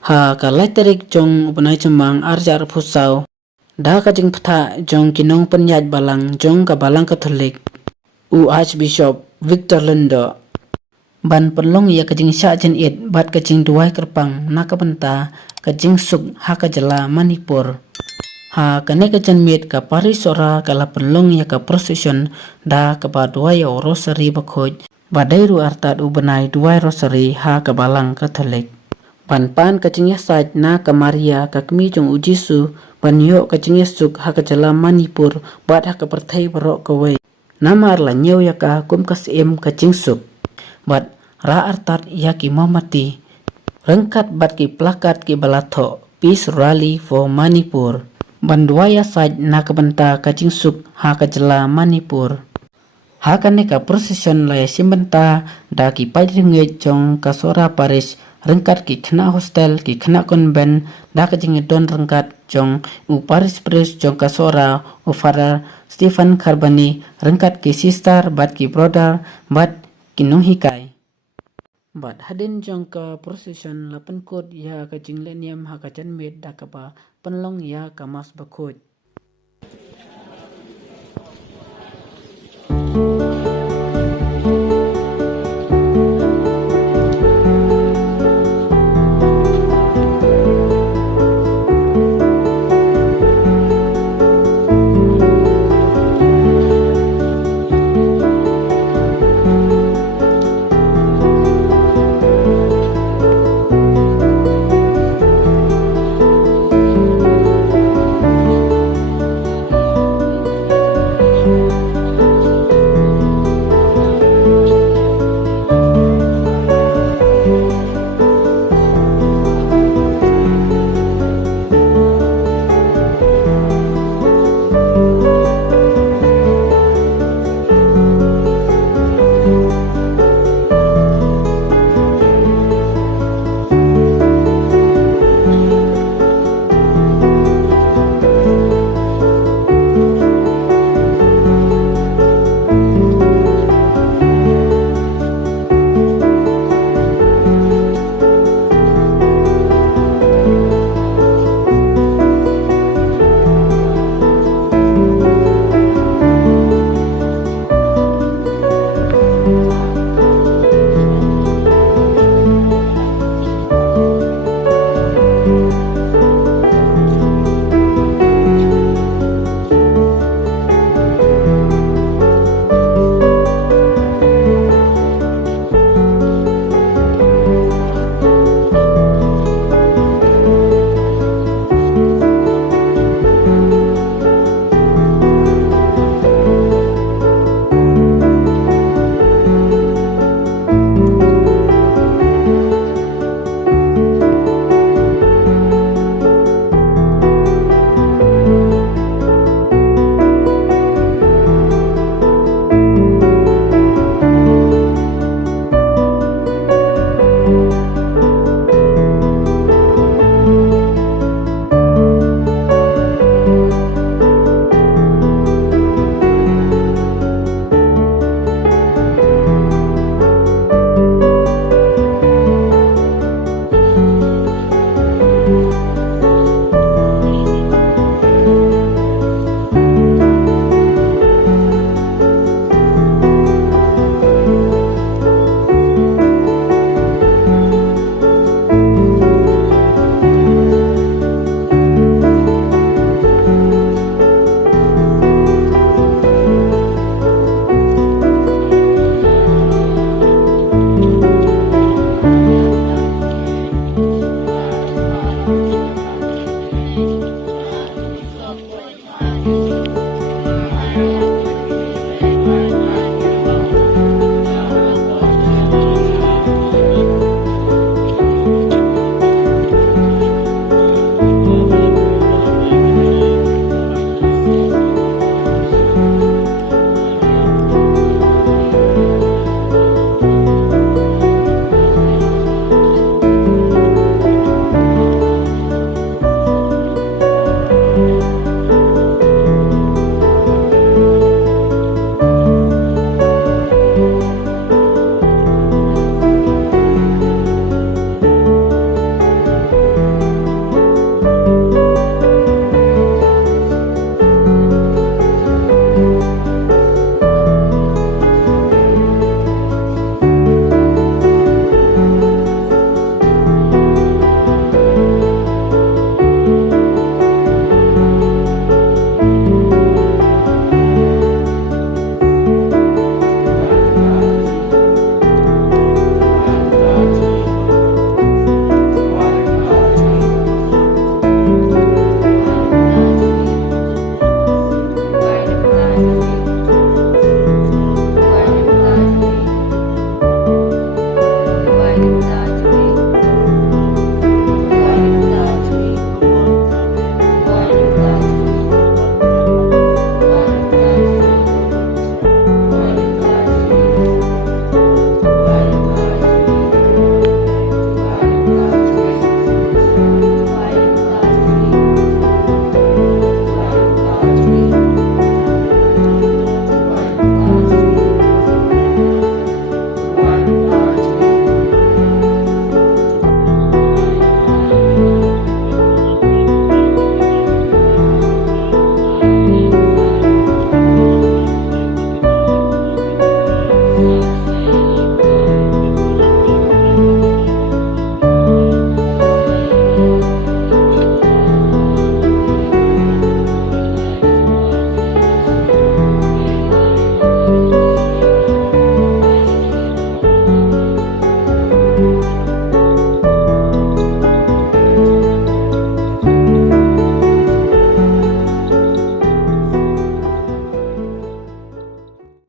Ha kalai terik jong upanai cemang arjar pusau. Da kajing peta jong kinong penyaj balang jong ka balang Katolik. Archbishop Victor Lindo. Ban penlong ya kajing sya jen it bat kajing duai kerpang nakabenta kajing suk ha kajala Manipur. Ha kane kajan mit ka parisora kala penlong ya ka procession da ka ba duai ya rosary bakhoj badairu artat ubenai duai rosary ha ka balang Katolik. Pan kajing ya saj na ka Maria ka kmi jong ujisu panyo kajing ya suk ha kajala Manipur bat ha ka perthai barok kawai. Namar la nyeu ya ka kum kasim kajing suk. Bat ra artat ya ki momati rengkat bat ki plakat ki balatho Peace Rally for Manipur. Banduaya saj na kabenta kajing suk ha kajala Manipur. Ha kane ka procession la simbenta da ki paidringe jong kasora parish rengkat ki khna hostel ki khna konben da kajing don rengkat jong u parish jong kasora u Father Stephen Kharbani rengkat ki sister bat ki brother bat kinong hikai. Bat hadin jong ka procession la penkot ya kajing leniam ha kajan med da kapa penlong ya kamas bakhoj.